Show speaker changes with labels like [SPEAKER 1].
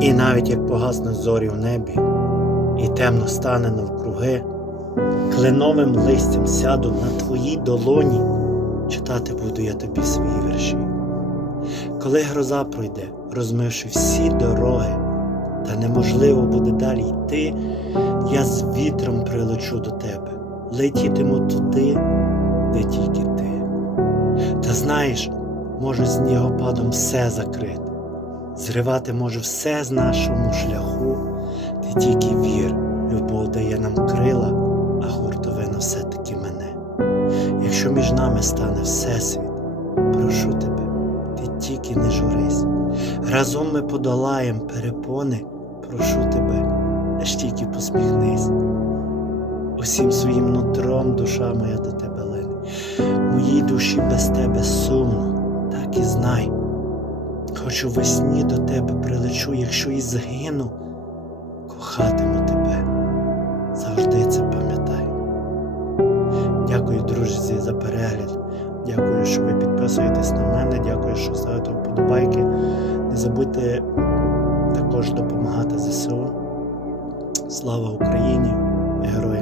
[SPEAKER 1] І навіть як погаснуть зорі в небі, і темно стане навкруги, кленовим листям сяду на твоїй долоні, читати буду я тобі свої вірші. Коли гроза пройде, розмивши всі дороги, та неможливо буде далі йти, я з вітром прилечу до тебе, летітиму туди, де тільки ти. Та знаєш, може снігопадом все закрити, зривати може все з нашому шляху, ти тільки вір, любов дає нам крила, а гуртовина все-таки мене. Якщо між нами стане всесвіт, прошу тебе, ти тільки не журись. Разом ми подолаєм перепони, прошу тебе, лиш тільки посміхнись. Усім своїм нутром душа моя до тебе лине. Моїй душі без тебе сумно, так і знай. Хоч у весні до тебе прилечу, якщо і згину, кохатиму тебе. Завжди це пам'ятай. Дякую, друзі, за перегляд. Дякую, що ви підписуєтесь на мене. Дякую, що ставите вподобайки. Не забудьте також допомагати ЗСУ. Слава Україні! Героям!